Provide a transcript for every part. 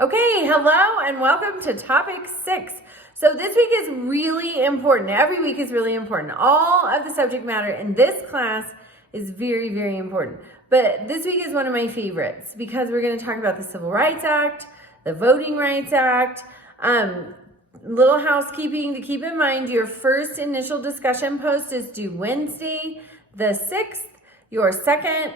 Okay, hello and welcome to topic 6. So this week is really important. Every week is really important. All of the subject matter in this class is very, very important. But this week is one of my favorites because we're going to talk about the Civil Rights Act, the Voting Rights Act. Little housekeeping to keep in mind, your first initial discussion post is due Wednesday, the 6th. Your second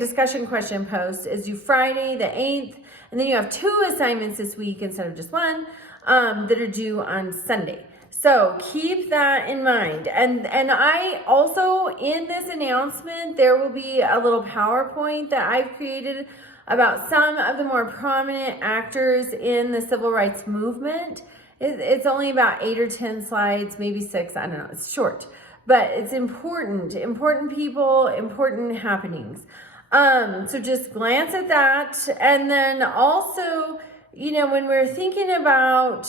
discussion question post is due Friday, the 8th. And then you have 2 assignments this week instead of just one that are due on Sunday. So keep that in mind. And I also, in this announcement, there will be a little PowerPoint that I've created about some of the more prominent actors in the civil rights movement. It's only about 8 or 10 slides, maybe 6, I don't know, it's short. But it's important people, important happenings. So just glance at that. And then also, when we're thinking about,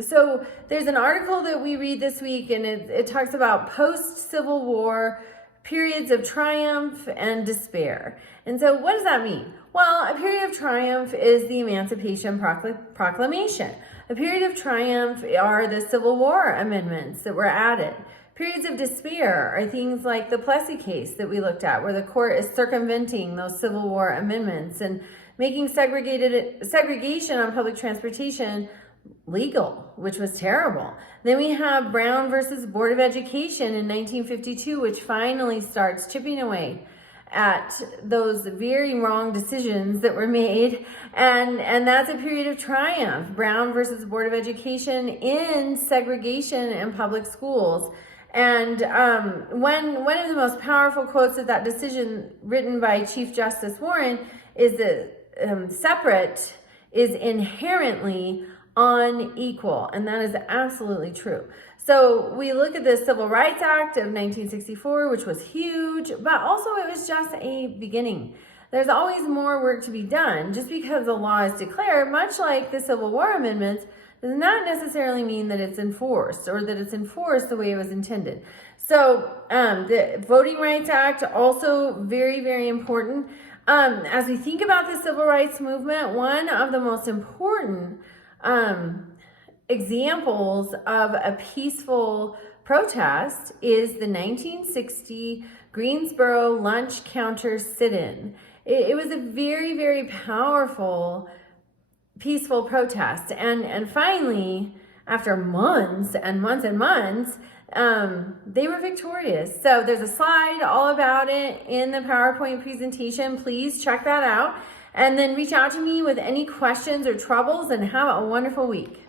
so there's an article that we read this week and it talks about post-Civil War periods of triumph and despair. And so what does that mean? Well, a period of triumph is the Emancipation Proclamation. A period of triumph are the Civil War amendments that were added. Periods of despair are things like the Plessy case that we looked at, where the court is circumventing those Civil War amendments and making segregation on public transportation legal, which was terrible. Then we have Brown versus Board of Education in 1952, which finally starts chipping away at those very wrong decisions that were made, and that's a period of triumph. Brown versus Board of Education in segregation in public schools. And one of the most powerful quotes of that decision, written by Chief Justice Warren, is that separate is inherently unequal, and that is absolutely true. So we look at the Civil Rights Act of 1964, which was huge, but also it was just a beginning. There's always more work to be done. Just because the law is declared, much like the Civil War amendments, does not necessarily mean that it's enforced or that it's enforced the way it was intended. So the Voting Rights Act, also very, very important. As we think about the civil rights movement, one of the most important examples of a peaceful protest is the 1960 Greensboro lunch counter sit-in. It was a very, very powerful, peaceful protest. And finally, after months and months and months, they were victorious. So there's a slide all about it in the PowerPoint presentation. Please check that out. And then reach out to me with any questions or troubles, and have a wonderful week.